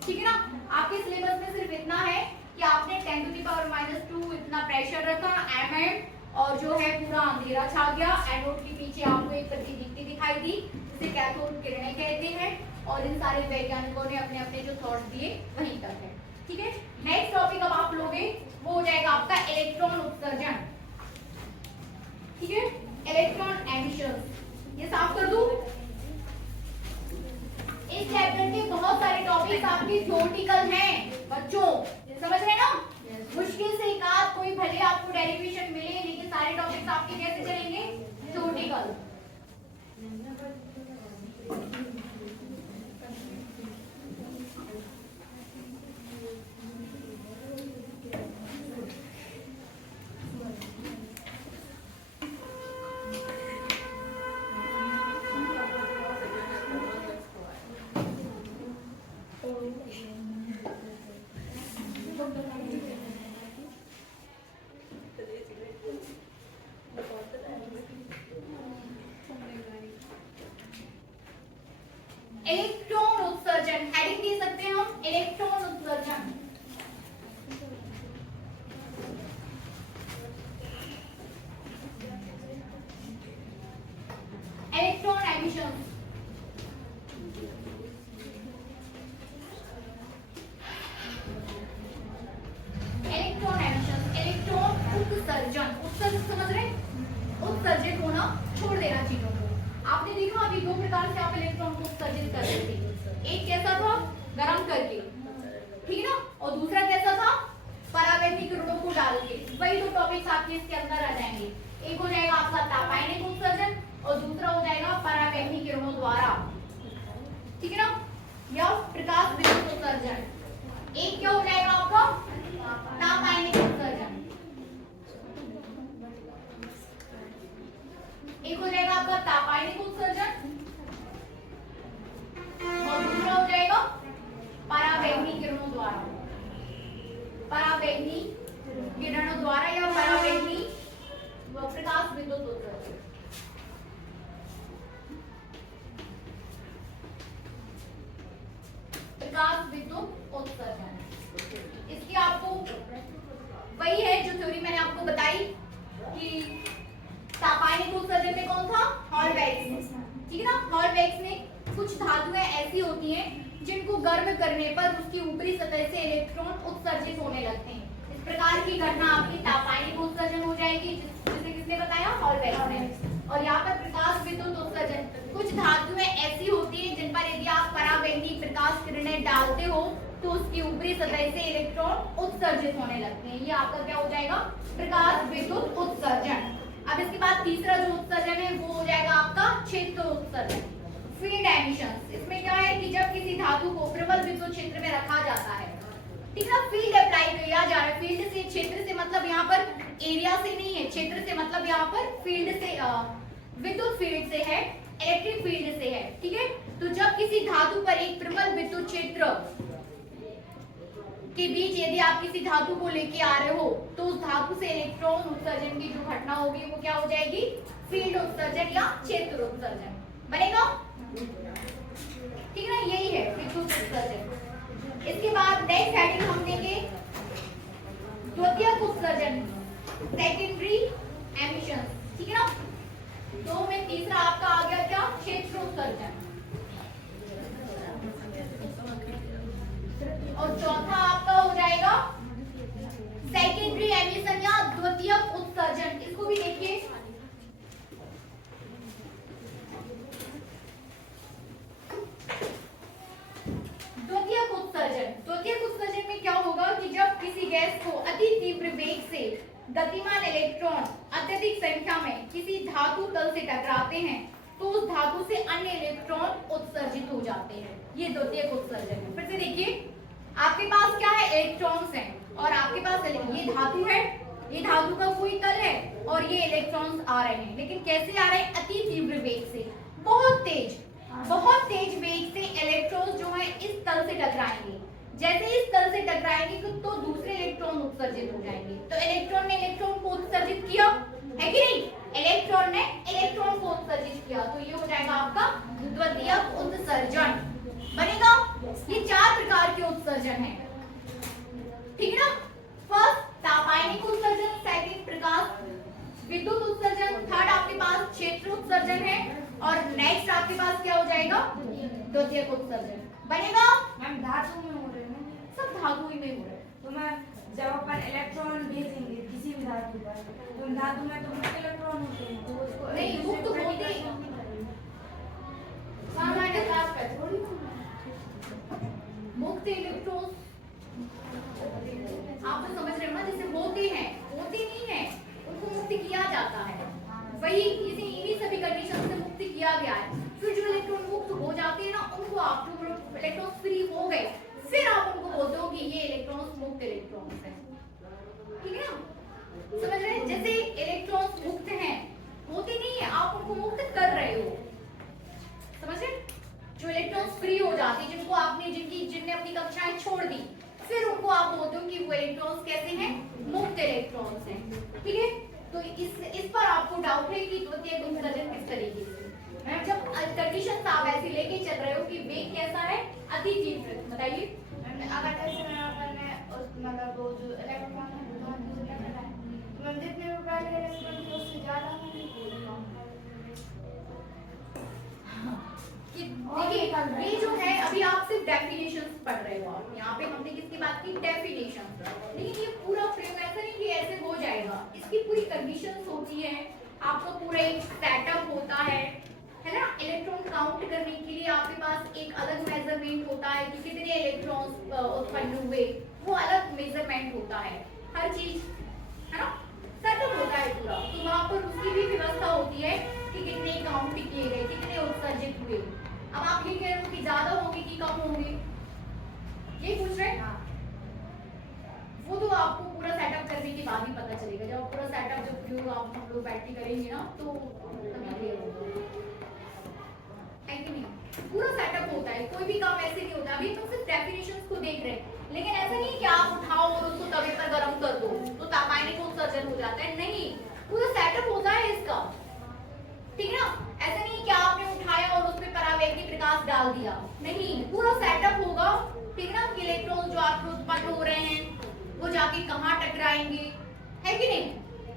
ठीक है ना? आपके सिलेबस में सिर्फ इतना है कि आपने 10⁻⁻2 इतना प्रेशर रखा mm, और जो है पूरा अंधेरा छा गया। एनोड के पीछे आपको एक प्रतिदीप्ति दिखाई दी जिसे कैथोड किरणें कहते हैं। और इन सारे वैज्ञानिकों ने अपने अपने जो थॉट्स दिए वहीं तक है। ठीक है, नेक्स्ट टॉपिक अब आप लोगे वो हो जाएगा आपका इलेक्ट्रॉन उत्सर्जन। ठीक है, इलेक्ट्रॉन एमिशन। ये साफ कर दूं। इस चैप्टर के बहुत सारे टॉपिक्स आपके थ्योरेटिकल हैं बच्चों, समझ रहे हैं ना? मुश्किल से एक आध कोई भले आपको डेरिवेशन मिले, लेकिन सारे टॉपिक्स आपके कैसे चलेंगे? थ्योरेटिकल। इलेक्ट्रॉन उत्सर्जन हेडिंग दे सकते हैं हम, इलेक्ट्रॉन उत्सर्जन। उत्सर्जन, उत्सर्जन समझ रहे? उत्सर्जित होना, छोड़ देना चीजों को। आपने देखा अभी दो प्रकार से आप इलेक्ट्रॉन को उत्सर्जित कर रहे थे, एक कैसा था गर्म करके, ठीक है ना, और दूसरा कैसा था परावैद्युतिक किरणों को डाल के। वही दो टॉपिक्स आपके इसके अंदर आ जाएंगे, एक हो जाएगा आपका तापायनिक उत्सर्जन और दूसरा हो जाएगा परावैद्युतिक किरणों द्वारा, ठीक है ना, या प्रकाश विद्युत उत्सर्जन। एक क्या हो जाएगा आपका तापायनिक उत्सर्जन, एक हो जाएगा आपका तापायनिक उत्सर्जन और दूसरा हो जाएगा परावैद्युतिक किरणों द्वारा, परावैद्युतिक किरणों द्वारा या परावैद्युतिक प्रकाश विद्युत उत्सर्जन। प्रकाश विद्युत उत्सर्जन, इसकी आपको वही है जो थ्योरी मैंने आपको बताई कि तापायनिक उत्सर्जन में कौन था हॉलबैक्स, ठीक है ना। हॉलबैक्स में कुछ धातुएं ऐसी होती हैं जिनको गर्म करने पर उसकी ऊपरी सतह से इलेक्ट्रॉन उत्सर्जित होने लगते हैं। इस प्रकार की घटना आपकी तापायनिक उत्सर्जन हो जाएगी, जिसे किसने बताया हॉलबैक्स ने। और यहाँ पर प्रकाश विद्युत उत्सर्जन, कुछ धातुएं ऐसी होती हैं जिन पर यदि आप परावैद्युतिक प्रकाश किरणें डालते हो तो उसकी ऊपरी सतह से इलेक्ट्रॉन उत्सर्जित होने लगते हैं। ये आपका क्या हो जाएगा प्रकाश विद्युत उत्सर्जन। अब इसके बाद तीसरा जो उत्सर्जन है वो हो जाएगा आपका क्षेत्र उत्सर्जन, फील्ड एमिशंस। इसमें क्या है कि जब किसी धातु को प्रबल विद्युत क्षेत्र में रखा जाता है, ठीक है ना, फील्ड अप्लाई किया जा रहा है, फील्ड से क्षेत्र से मतलब यहाँ पर एरिया से नहीं है, क्षेत्र से मतलब यहाँ पर फील्ड से विद्युत फील्ड से है, इलेक्ट्रिक फील्ड से है, ठीक है। तो जब किसी धातु पर एक प्रबल विद्युत क्षेत्र के बीच यदि आप किसी धातु को लेके आ रहे हो तो उस धातु से इलेक्ट्रॉन उत्सर्जन की जो घटना होगी वो क्या हो जाएगी फील्ड उत्सर्जन या क्षेत्र उत्सर्जन बनेगा, ठीक है ना, यही है विद्युत उत्सर्जन। इसके बाद नेक्स्ट हेडिंग हम देंगे द्वितीयक उत्सर्जन, सेकेंडरी एमिशन, ठीक है ना। दो में तीसरा आपका आ गया क्या क्षेत्र उत्सर्जन, और चौथा आपका हो जाएगा सेकेंडरी एमिशन या द्वितीयक उत्सर्जन। इसको भी देखिए, द्वितीयक उत्सर्जन, द्वितीयक उत्सर्जन में क्या होगा कि जब किसी गैस को अति तीव्र वेग से गतिमान इलेक्ट्रॉन अत्यधिक संख्या में किसी धातु तल से टकराते हैं तो उस धातु से अन्य इलेक्ट्रॉन उत्सर्जित हो जाते हैं। ये द्वितीयक उत्सर्जन है। फिर से देखिए, आपके पास क्या है इलेक्ट्रॉन्स हैं और आपके पास ये धातु है, ये धातु का कोई तल है और ये इलेक्ट्रॉन्स आ रहे हैं, लेकिन कैसे आ रहे हैं अति तीव्र वेग से, बहुत तेज वेग से इलेक्ट्रॉन्स जो है इस तल से टकराएंगे। जैसे इस तल से टकराएंगे तो दूसरे इलेक्ट्रॉन उत्सर्जित हो जाएंगे। तो इलेक्ट्रॉन ने इलेक्ट्रॉन को उत्सर्जित किया है कि नहीं, इलेक्ट्रॉन ने इलेक्ट्रॉन को उत्सर्जित किया, तो ये हो जाएगा आपका द्वितीयक उत्सर्जन बनेगा। ये चार प्रकार के उत्सर्जन हैं, ठीक है ना। फर्स्ट तापायनिक उत्सर्जन, सेकंड प्रकाश विद्युत उत्सर्जन, थर्ड आपके पास क्षेत्र उत्सर्जन है और नेक्स्ट आपके पास क्या हो जाएगा द्वितीयक उत्सर्जन बनेगा। मैम धातु में हो रहे हैं, सब धातु ही में हो रहे हैं। तो मैं जब अपन इलेक्ट्रॉन भेजेंगे किसी भी धातु पर तो उन धातु में तो मुक्त इलेक्ट्रॉन होते हैं, तो उसको नहीं मुक्त होते सामान्य क्लास पे थोड़ी मुक्त इलेक्ट्रॉन आप तो समझ रहे हो ना, जैसे होते हैं होते नहीं है, उनको मुक्त किया जाता है, वही इन्हीं सभी कंडीशन से मुक्त किया गया है। फिर जो इलेक्ट्रॉन मुक्त हो जाते हैं ना, उनको आप जो इलेक्ट्रॉन फ्री हो गए फिर आप उनको बोलते हो कि ये इलेक्ट्रॉन्स मुक्त इलेक्ट्रॉन्स हैं, ठीक है ना, समझ रहे हैं। जैसे इलेक्ट्रॉन्स मुक्त हैं, होते नहीं है, आप उनको मुक्त कर रहे हो, समझ रहे। जो इलेक्ट्रॉन्स फ्री हो जाते हैं, जिनको आपने जिनने अपनी कक्षाएं छोड़ दी, फिर उनको आप बोलते हो कि वो इलेक्ट्रॉन्स कैसे हैं मुक्त इलेक्ट्रॉन्स हैं, ठीक है। तो इस पर आपको डाउट है कि द्वितीयक उत्सर्जन किस तरीके से, जब कंडीशन आप ऐसे लेके चल रहे हो कि वेग कैसा है अति तीव्र, बताइए। अगर जैसे मैं अपन मतलब वो जो इलेक्ट्रॉन है वो मैं जितने भी पहले इलेक्ट्रॉन थे उससे ज्यादा देखिए ये जो है अभी आप सिर्फ डेफिनेशंस पढ़ रहे हो, आप यहाँ पे हमने किसकी बात की डेफिनेशंस, लेकिन ये पूरा प्रयोग ऐसा नहीं कि ऐसे हो जाएगा, इसकी पूरी होती है, आपका पूरा एक सेटअप होता है ना। इलेक्ट्रॉन काउंट करने के लिए आपके पास एक अलग मेजरमेंट होता है कि कितने इलेक्ट्रॉन्स उत्पन्न हुए, वो अलग मेजरमेंट होता है, हर चीज है ना, सेटअप होता है पूरा। तो वहां पर उसकी भी व्यवस्था होती है कि कितने काउंट किए गए, कितने उत्सर्जित हुए। अब आप ये कह रहे हो कि ज्यादा होंगे कि कम होंगे, ये पूछ रहे हैं? वो तो आपको पूरा सेटअप करने के बाद ही पता चलेगा। जब पूरा सेटअप जब प्रयोग आप हम लोग बैठ के करेंगे ना तो तभी क्लियर होगा, है कि नहीं? पूरा सेटअप होता है, कोई भी काम ऐसे नहीं होता। अभी तो सिर्फ डेफिनेशंस को देख रहे हैं, लेकिन ऐसा नहीं है कि आप उठाओ और उसको तवे पर गर्म कर दो तो तापायनिक उत्सर्जन हो जाता है, नहीं, पूरा सेटअप होता है इसका, ठीक है ना। ऐसा नहीं कि आपने उठाया और उसमें परावैद्युत प्रकाश डाल दिया, नहीं, पूरा सेटअप होगा, ठीक ना। कि इलेक्ट्रॉन जो आपके उत्पन्न हो रहे हैं वो जाके कहाँ टकराएंगे, है कि नहीं।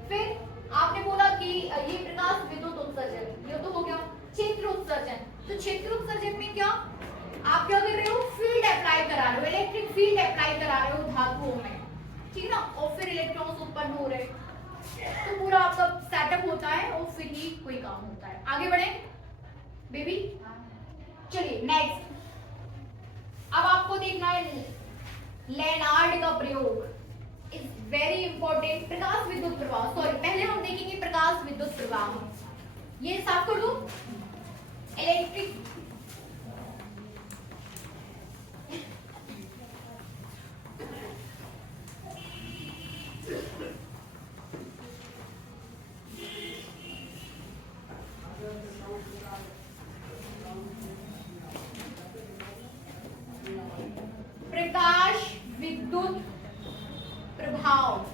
फिर आपने बोला कि ये प्रकाश विद्युत उत्सर्जन, ये तो हो गया क्षेत्र उत्सर्जन। तो क्षेत्र उत्सर्जन में क्या आप क्या कर रहे हो, फील्ड अप्लाई करा रहे हो, इलेक्ट्रिक फील्ड अप्लाई करा रहे हो धातुओं में, ठीक ना, और फिर इलेक्ट्रॉन्स उत्पन्न हो रहे हैं। तो पूरा आपका सेटअप होता है और फिर ही कोई काम होता है। आगे बढ़े बेबी, चलिए नेक्स्ट। अब आपको देखना है लेनार्ड का प्रयोग, इज वेरी इंपॉर्टेंट। प्रकाश विद्युत प्रवाह, सॉरी पहले हम देखेंगे प्रकाश विद्युत प्रवाह, ये साफ कर दो। इलेक्ट्रिक प्रकाश विद्युत प्रभाव,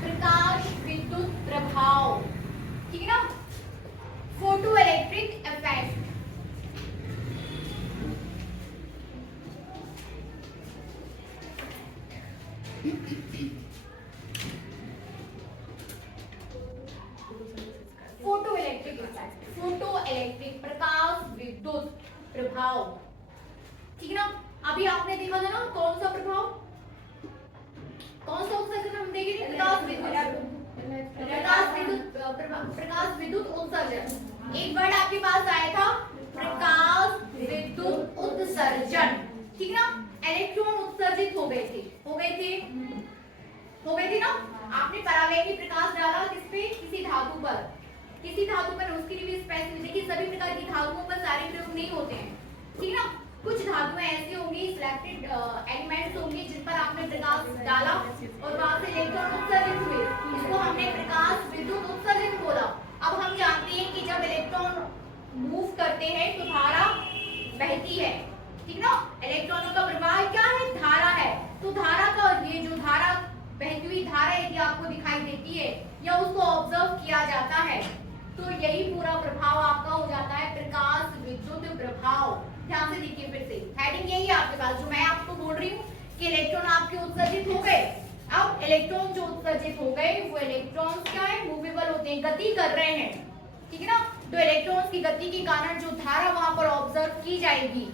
प्रकाश विद्युत प्रभाव, ठीक है ना। Photo electric effect, photo electric effect, photo electric प्रकाश विद्युत प्रभाव, ठीक है ना। अभी आपने देखा था ना कौन सा प्रभाव, कौन सा उत्सर्जन हम देखेंगे, प्रकाश विद्युत उत्सर्जन। एक वर्ड आपके पास आया था प्रकाश विद्युत उत्सर्जन, ठीक ना। इलेक्ट्रॉन उत्सर्जित हो गए थे, हो गए थे ना। आपने परावैद्युत प्रकाश डाला किस पे, किसी धातु पर, किसी धातु पर, उसके लिए भी स्पेसिफिक। देखिए सभी प्रकार की धातुओं पर सारे प्रयोग नहीं होते हैं, ठीक ना। कुछ धातुएं ऐसी होंगी, सिलेक्टेड एलिमेंट्स होंगे जिन पर आपने प्रकाश डाला और वहां से इलेक्ट्रॉन उत्सर्जित हुए, इसको हमने प्रकाश विद्युत उत्सर्जन बोला। अब हम जानते हैं कि जब इलेक्ट्रॉन मूव करते हैं तो धारा बहती है, ठीक ना। इलेक्ट्रॉनों का प्रवाह क्या है, धारा है। तो धारा का, ये जो धारा बहती हुई धारा यदि आपको दिखाई देती है या उसको ऑब्जर्व किया जाता है तो यही पूरा प्रभाव आपका हो जाता है प्रकाश विद्युत प्रभाव। ध्यान से देखिए, फिर से हेडिंग यही है आपके पास जो मैं आपको बोल रही हूँ कि इलेक्ट्रॉन आपके उत्सर्जित हो गए। अब इलेक्ट्रॉन जो उत्सर्जित हो गए वो इलेक्ट्रॉन क्या है, मूवेबल होते हैं, गति कर रहे हैं, ठीक है ना। तो इलेक्ट्रॉन्स की गति के कारण जो धारा वहां पर ऑब्जर्व की जाएगी,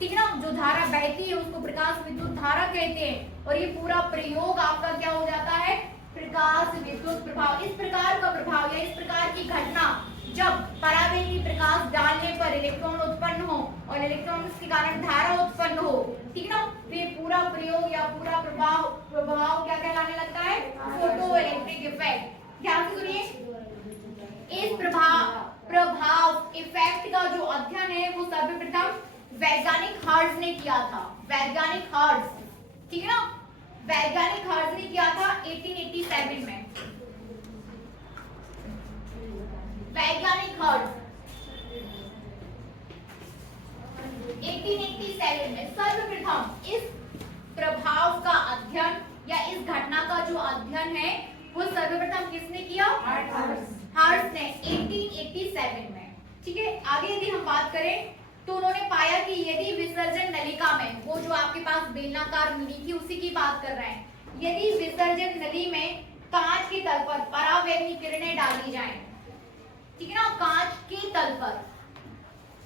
ठीक है ना, जो धारा बहती है उसको प्रकाश विद्युत धारा कहते हैं। और ये पूरा प्रयोग आपका क्या हो जाता है, प्रकाश विद्युत प्रभाव। इस प्रकार का प्रभाव या इस प्रकार की घटना जब परावैद्युत प्रकाश डालने पर इलेक्ट्रॉन उत्पन्न हो और इलेक्ट्रॉन्स के कारण धारा उत्पन्न हो, ठीक ना, तो ये पूरा प्रयोग या पूरा प्रभाव क्या कहलाने लगता है, फोटो इलेक्ट्रिक इफेक्ट। ध्यान से सुनिए, इस प्रभाव इफेक्ट का जो अध्ययन है वो सर्वप्रथम वैज्ञानिक हर्ट्ज ने किया था। वैज्ञानिक हर्ट्ज, ठीक है ना, वैज्ञानिक हर्ट्ज ने किया था 1887 में। वैज्ञानिक हर्ट्ज 1887 में सर्वप्रथम इस प्रभाव का अध्ययन या इस घटना का जो अध्ययन है वो सर्वप्रथम किसने किया, हर्ट्ज ने 1887 में, ठीक है। आगे यदि हम बात करें तो उन्होंने पाया कि यदि विसर्जन नलिका में, वो जो आपके पास बेलनाकार नली थी उसी की बात कर रहे हैं, यदि विसर्जन नली में कांच के तल पर परावैगनी किरणें डाली जाएं, ठीक है ना, कांच के तल पर।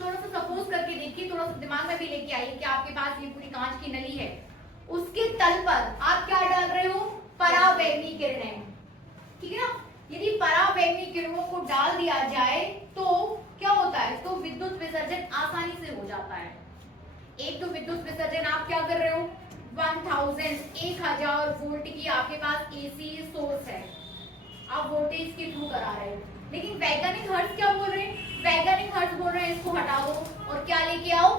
थोड़ा सा सपोज करके देखिए, थोड़ा सा दिमाग में भी लेके आइए कि आपके पास ये पूरी कांच की नली है, उसके तल पर आप क्या डाल रहे हो, परावैगनी किरणें, ठीक है ना। यदि परावैगनी किरणों को डाल दिया जाए तो क्या होता है, तो विद्युत विसर्जन आसानी से हो जाता है। एक तो विद्युत विसर्जन आप क्या कर रहे हो, 1000 वोल्ट की आपके पास एसी सोर्स है, आप वोल्टेज के थ्रू करा रहे हो। लेकिन वैज्ञानिक हर्ट्ज क्या बोल रहे हैं, वैज्ञानिक हर्ट्ज बोल रहे हैं इसको हटा दो और क्या लेके आओ,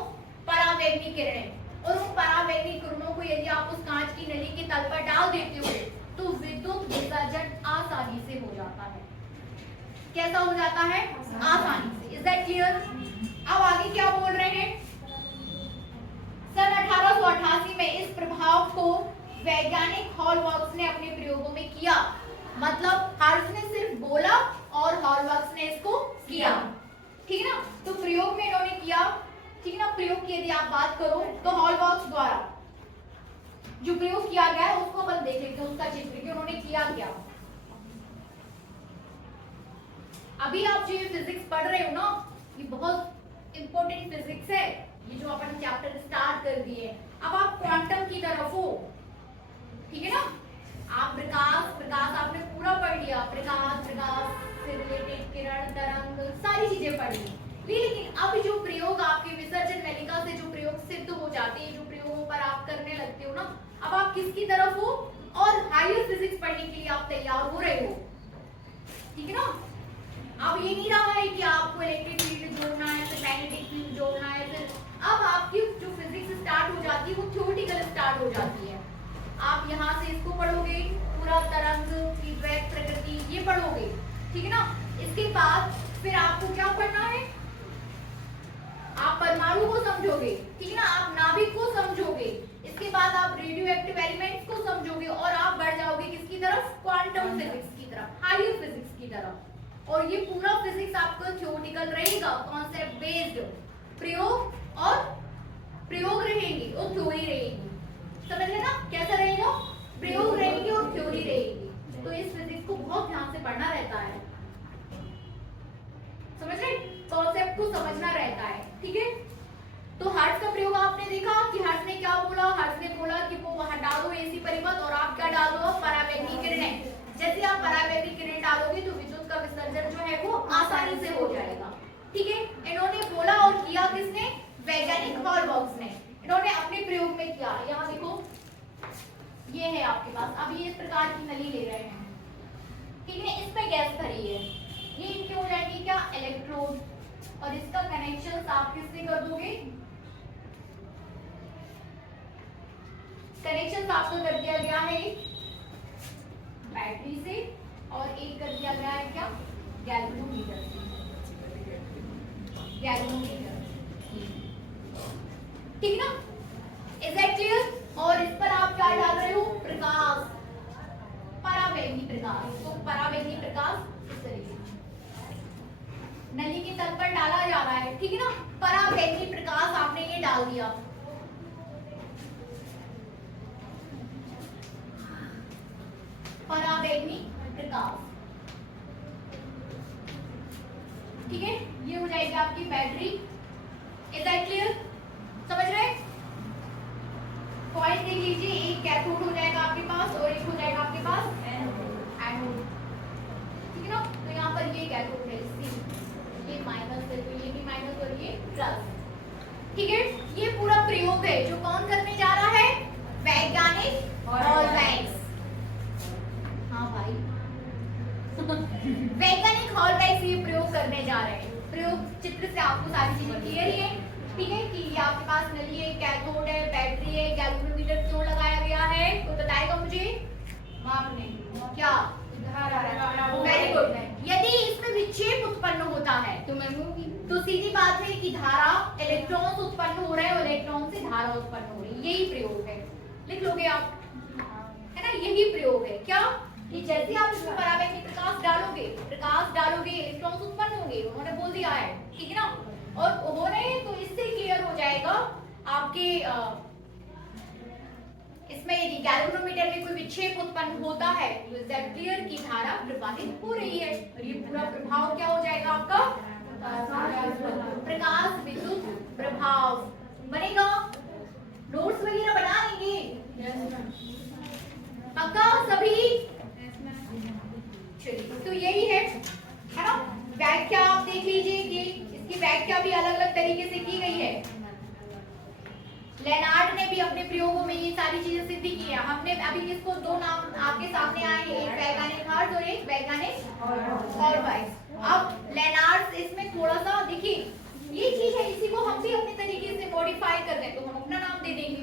परावैगनी किरणें। और उन परावैगनी किरणों को यदि आप उस कांच की नली के तल पर डाल देते हो तो विद्युत विसर्जन आसानी से हो जाता है। कैसा हो जाता है, आसानी से। Is that clear? अब आगे क्या बोल रहे हैं, सन 1888 में इस प्रभाव को वैज्ञानिक हॉलबर्ग ने अपने प्रयोगों में किया। मतलब हर्ट्ज ने सिर्फ बोला और हॉलबर्ग ने इसको किया, ठीक है ना। तो प्रयोग में इन्होंने किया, ठीक है ना। प्रयोग की यदि आप बात करो तो हॉलबर्ग द्वारा जो प्रयोग किया गया है उसको अपन देख लेते हैं, उसका चित्र कि उन्होंने किया क्या। अभी आप जो ये फिजिक्स पढ़ रहे हो ना, ये बहुत इंपॉर्टेंट फिजिक्स है, ये जो अपन चैप्टर स्टार्ट कर दिए। अब आप क्वांटम की तरफ हो, ठीक है ना। आप प्रकाश आपने पूरा पढ़ लिया, प्रकाश से रिलेटेड किरण, तरंग, सारी चीजें पढ़ ली। लेकिन अब जो प्रयोग आपके विसर्जन नलिका से जो प्रयोग सिद्ध हो जाते हैं, जो प्रयोगों पर आप करने लगते हो ना, अब आप किसकी तरफ हो, और हायर फिजिक्स पढ़ने के लिए आप तैयार हो रहे हो, ठीक है ना। अब ये नहीं रहा है कि आपको इलेक्ट्रिक फील्ड जोड़ना है, फिर मैग्नेटिक फील्ड जोड़ना है, फिर अब आपकी जो फिजिक्स स्टार्ट हो जाती है वो थ्योरेटिकल स्टार्ट हो जाती है। आप यहाँ से इसको पढ़ोगे, पूरा तरंग की द्वैत प्रकृति ये पढ़ोगे, ठीक है ना। इसके बाद फिर आपको क्या पढ़ना है, आप परमाणु को समझोगे, ठीक है ना, आप नाभिक को समझोगे। इसके बाद आप रेडियो एक्टिव एलिमेंट्स को समझोगे और आप बढ़ जाओगे किसकी तरफ, क्वांटम फिजिक्स की तरफ, हायर फिजिक्स की तरफ। और ये पूरा फिजिक्स आपका थ्योरेटिकल रहेगा, कॉन्सेप्ट बेस्ड, प्रयोग रहेंगे और थ्योरी रहेगी। समझ रहे ना, कैसा रहेगा, प्रयोग रहेंगे और थ्योरी रहेगी। तो इस फिजिक्स को बहुत ध्यान से पढ़ना रहता है, समझ रहे, कॉन्सेप्ट को समझना रहता है, ठीक है। तो हर्ट्ज का प्रयोग आपने देखा कि हर्ट्ज ने क्या बोला, हर्ट्ज ने बोला कि वो वहां डालो एसी परिपथ और आप क्या डाल दो, परावैगनी किरणें। जैसे आप परावैगनी किरणें डालोगे तो विद्युत का विसर्जन जो है वो आसानी से हो जाएगा, ठीक है। इन्होंने बोला और किया किसने, वैज्ञानिक हॉलबर्ग ने। इन्होंने अपने प्रयोग में किया। यहाँ देखो, ये है आपके पास, अब ये इस प्रकार की नली ले रहे हैं, ठीक है, इसमें गैस भरी है, ये इनके हो जाएंगे क्या, इलेक्ट्रोड, और इसका कनेक्शन आप किससे कर दोगे, कनेक्शन आपको कर दिया गया है बैटरी से, और एक कर दिया गया है क्या, गैल्वेनोमीटर से, गैल्वेनोमीटर, ठीक ना। Is that clear? और इस पर आप क्या डाल रहे हो, प्रकाश, परावैगनी प्रकाश। तो परावैगनी प्रकाश इस तरीके नली के तल पर डाला जा रहा है, ठीक है ना। परावैगनी प्रकाश आपने ये डाल दिया, परावैगनी प्रकाश, ठीक है। ये हो जाएगी आपकी बैटरी। Is that clear? समझ रहे? पॉइंट देख लीजिए, एक कैथोड हो जाएगा आपके पास और एक हो जाएगा आपके पास एनोड, ठीक है ना। तो यहाँ पर ये कैथोड है, ये माइनस है, तो ये भी माइनस और ये प्लस, ठीक है। ये पूरा प्रयोग है जो कौन करने जा रहा है, वैज्ञानिक हॉलबर्ग। हाँ भाई वैज्ञानिक हॉलबर्ग ये प्रयोग करने जा रहे हैं। प्रयोग चित्र से आपको सारी चीजें क्लियर ही है, ठीक है, कि ये आपके पास नली है, कैथोड है, बैटरी है, गैल्वेनोमीटर क्यों लगाया गया है, कोई बताएगा मुझे? आपने क्या, वेरी गुड। यदि इसमें विक्षेप उत्पन्न होता है तो सीधी बात है कि धारा, इलेक्ट्रॉन उत्पन्न हो रहे हैं और इलेक्ट्रॉन से धारा उत्पन्न हो रही है, यही प्रयोग है। लिख लोगे आप, है ना, यही प्रयोग है। क्या, कि जैसे आप इसमें परावैगनी प्रकाश डालोगे इलेक्ट्रॉन उत्पन्न होंगे, उन्होंने बोल दिया है, ठीक है ना। और उन्होंने तो इससे क्लियर हो जाएगा आपके इसमें यदि गैल्वेनोमीटर में कोई विक्षेप उत्पन्न होता है है, इज दैट क्लियर की धारा प्रवाहित हो रही है। और ये पूरा प्रभाव क्या हो जाएगा आपका? प्रकाश विद्युत प्रभाव बनेगा। नोट्स वगैरह बना लेंगे पक्का सभी? चलिए तो यही है ना। व्याख्या आप देख लीजिए कि इसकी व्याख्या भी अलग अलग तरीके से की गई है। लेनार्ड ने भी अपने प्रयोगों में ये सारी चीजें सिद्ध की है। हमने अभी किसको, दो नाम आपके सामने आए हैं, एक वैज्ञानिक हर्ट्ज और एक वैज्ञानिक हॉर्वाइट्ज। अब लेनार्ड इसमें थोड़ा सा देखिए ये चीज है, इसी को हम भी अपने तरीके से मॉडिफाई कर रहे हैं तो हम अपना नाम दे देंगे।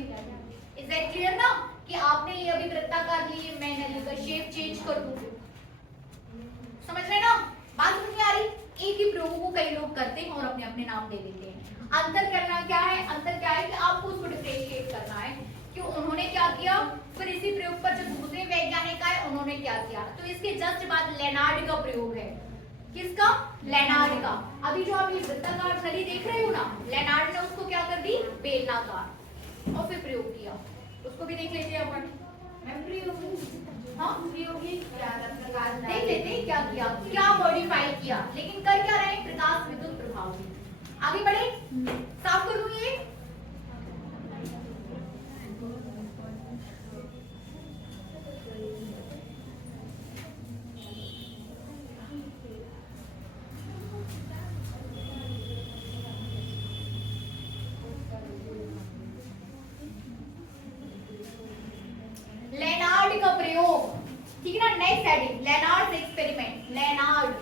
इज दैट क्लियर ना कि आपने ये अभी वृत्ताकार ली है, मैंने इसका शेप चेंज कर दूं। समझ रहे ना बात? समझ में आ रही? एक ही प्रयोग को कई लोग करते हैं और अपने अपने नाम दे देते हैं। अंतर करना क्या है? अंतर क्या है कि आपको उसको डिफरेंशिएट करना है कि उन्होंने क्या किया, फिर इसी प्रयोग पर जो दूसरे वैज्ञानिक आए उन्होंने क्या किया। तो इसके जस्ट बाद लेनार्ड का प्रयोग है। किसका? लेनार्ड का। अभी जो आप ये वृत्ताकार नली देख रहे हो ना, लेनार्ड ने उसको क्या कर दी, बेलनाकार, और फिर प्रयोग किया। उसको भी देख लेते हैं अपन। हाँ देख लेते हैं क्या किया, क्या मॉडिफाई किया, लेकिन कर क्या रहे हैं? प्रकाश विद्युत प्रभाव। आगे बढ़े, साफ कर दूं ये। लेनार्ड का प्रयोग, ठीक है ना। Next heading Lenard experiment. Lenard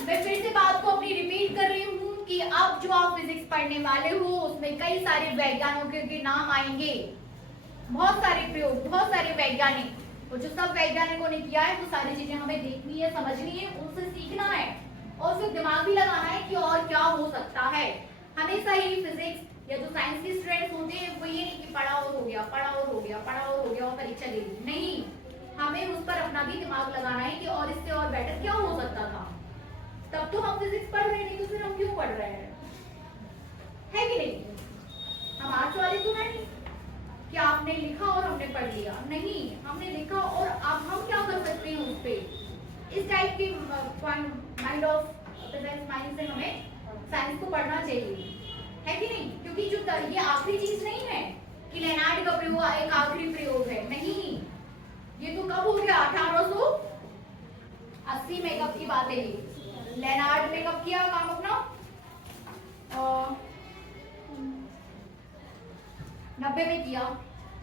मैं फिर से बात को अपनी रिपीट कर रही हूँ कि अब जो आप फिजिक्स पढ़ने वाले हो उसमें कई सारे वैज्ञानिकों के नाम आएंगे, बहुत सारे प्रयोग, बहुत सारे वैज्ञानिक, और जो सब वैज्ञानिकों ने किया है वो सारी चीजें हमें देखनी है, समझनी है, उनसे सीखना है और फिर दिमाग भी लगाना है कि और क्या हो सकता है। हमेशा ही फिजिक्स या जो साइंस के स्टूडेंट्स होते हैं वो ये नहीं कि पढ़ा और हो गया, पढ़ा और हो गया, पढ़ा और हो गया और परीक्षा दे दी, नहीं, हमें उस पर अपना भी दिमाग लगाना है कि और इससे और बेटर क्या हो सकता था। तब तो हम फिजिक्स पढ़ रहे, नहीं तो फिर हम क्यों पढ़ रहे हैं, है कि नहीं? हम आर्ट्स वाले तो है नहीं कि आपने लिखा और हमने पढ़ लिया, नहीं, हमने लिखा और अब हम क्या कर सकते हैं उस पे। इस टाइप के माइंड ऑफ प्रेजेंस माइंड से हमें साइंस को पढ़ना चाहिए, है कि नहीं? क्योंकि जो ये आखिरी चीज नहीं है कि लेनार्ड का प्रयोग एक आखिरी प्रयोग है, नहीं, ये तो कब हो गया, 1880 में कब की बात है ये। लेनार्ड ने कब किया काम अपना? 90 में किया।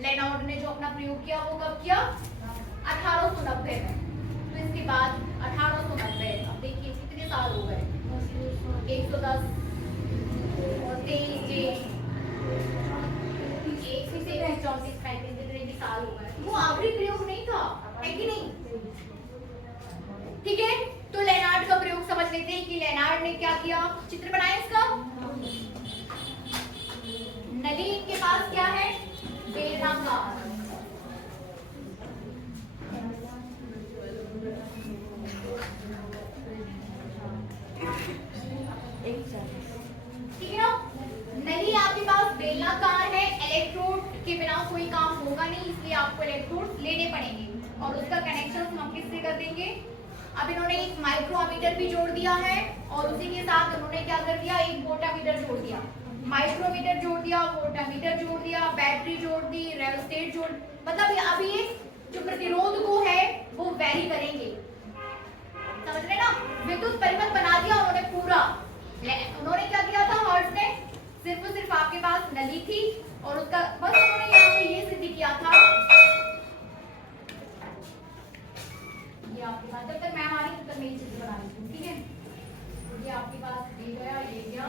लेनार्ड ने जो अपना प्रयोग किया वो कब किया? 1890 में। तो इसके बाद 1890, अब देखिए कितने साल हो गए, 110 और 23 34 35 साल हो गए। वो आखिरी प्रयोग नहीं था, है कि नहीं? ठीक है, तो लेनार्ड का प्रयोग समझ लेते हैं कि लेनार्ड ने क्या किया। चित्र बनाया इसका। नली इनके पास क्या है? बेलनाकार। ठीक है ना, नली आपके पास बेलनाकार है, इलेक्ट्रोड के बिना कोई काम होगा नहीं, इसलिए आपको इलेक्ट्रोड लेने पड़ेंगे और उसका कनेक्शन हम किससे कर देंगे। अब इन्होंने एक माइक्रोमीटर भी जोड़ दिया है और उसी के साथ उन्होंने क्या कर दिया, एक वोल्टामीटर जोड़ दिया, माइक्रोमीटर जोड़ दिया, वोल्टामीटर जोड़ दिया, बैटरी जोड़ दी, रेयोस्टेट जोड़, मतलब अब ये जो प्रतिरोध को है वो वैरी करेंगे, समझ रहे ना। विद्युत परिपथ बना दिया उन्होंने पूरा। उन्होंने क्या किया था, हर्ट्ज ने सिर्फ आपके पास नली थी और उसका बस उन्होंने यहाँ पे ये सिद्ध किया था, ये आपके पास जब तक मैम आ रही तब तक मेरी चित्र बना ली, ठीक है। ये आपके पास ये गया, ये गया,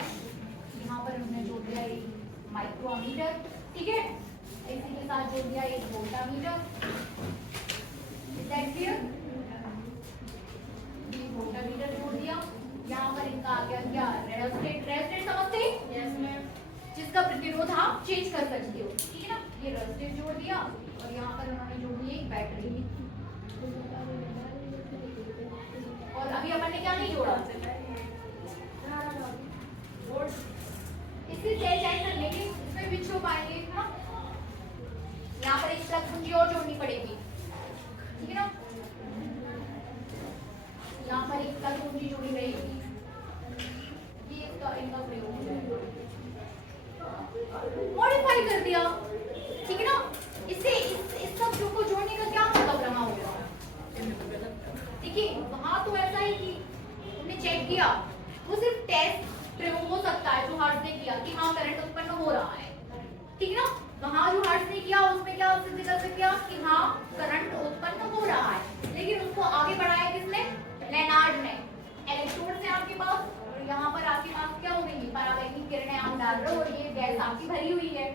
यहाँ पर हमने जोड़ दिया एक माइक्रोमीटर, ठीक है, इसी के साथ जोड़ दिया एक वोल्टामीटर, ये वोल्टामीटर जोड़ दिया, यहाँ पर इनका आ गया क्या, रेयोस्टेट। रेयोस्टेट समझते हैं? Yes ma'am. जिसका प्रतिरोध आप चेंज कर सकते हो, ठीक है ना। ये रेयोस्टेट जोड़ दिया और यहाँ पर उन्होंने जोड़ दी एक बैटरी, और अभी अपन ने क्या नहीं जोड़ा, कुंजी और जोड़नी पड़ेगी, ठीक है ना। यहाँ पर एक तल कुंजी जुड़ी रहेगी, ये इसका इनका प्रयोग हो जाएगा, मॉडिफाई कर दिया, ठीक है ना। इससे इस सब को जोड़ने का क्या मतलब रहा होगा? देखिए वहां तो ऐसा है कि हमने चेक किया, वो सिर्फ टेस्ट प्रयोग हो सकता है जो हर्ट्ज ने किया कि हाँ करंट उत्पन्न हो रहा है, ठीक है ना। वहां जो हर्ट्ज ने किया उसमें क्या सिद्ध कर सकते कि हाँ करंट उत्पन्न हो रहा है, लेकिन उसको आगे बढ़ाया किसने? लेनार्ड ने। इलेक्ट्रोड से आपके पास और यहाँ पर आपके पास क्या हो गई? परावैद्युतिक किरणें आप डाल रहे हो और ये गैस आपकी भरी हुई है।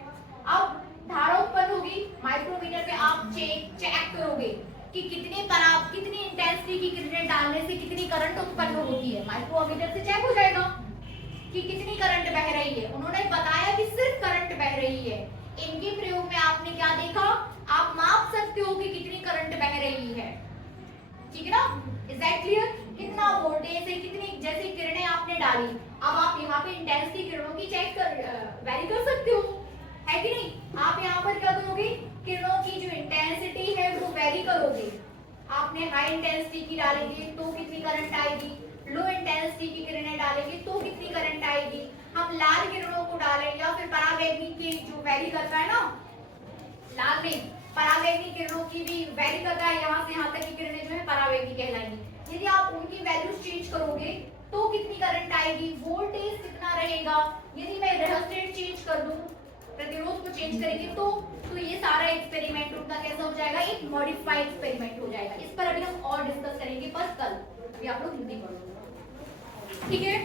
अब धारा उत्पन्न होगी, माइक्रोमीटर पे आप चेक करोगे कि कितनी इंटेंसिटी की किरणें डालने से कितनी करंट उत्पन्न होती है। माइक्रोमीटर से चेक हो जाएगा कि कितनी करंट बह रही है। उन्होंने बताया कि सिर्फ करंट बह रही है। इनके प्रयोग में आपने क्या देखा? आप माप सकते हो कि कितनी करंट बह रही है, ठीक है ना। Is that clear? कितना वोल्टेज है, कितनी जैसे किरणें आपने डाली, अब आप यहाँ पे इंटेंसिटी किरणों की वेरी कर सकते हो, है कि नहीं। आप यहाँ पर क्या करोगे? किरणों की जो इंटेंसिटी है वो वेरी करोगे। आपने हाई इंटेंसिटी की डालेंगे तो कितनी करंट आएगी, लो इंटेंसिटी की किरणें डालेंगे तो कितनी करंट आएगी। हम लाल किरणों को डालें या फिर परावैद्युतिक की जो वेरी करता है ना, लाल में परावैद्युतिक किरणों की भी वेरी करता है, यहाँ से यहाँ तक की किरणें जो है परावैद्युतिक कहलाएंगी। यदि आप उनकी वैल्यूज चेंज करोगे तो कितनी करंट आएगी, वोल्टेज कितना रहेगा। यदि मैं रेजिस्टेंस चेंज कर दूं, प्रतिरोध को चेंज करेंगे तो ये सारा एक्सपेरिमेंट उनका कैसा हो जाएगा? एक मॉडिफाइड एक्सपेरिमेंट हो जाएगा। इस पर अभी हम और डिस्कस करेंगे, बस कल भी आप लोग हिंदी पढ़ो, ठीक है।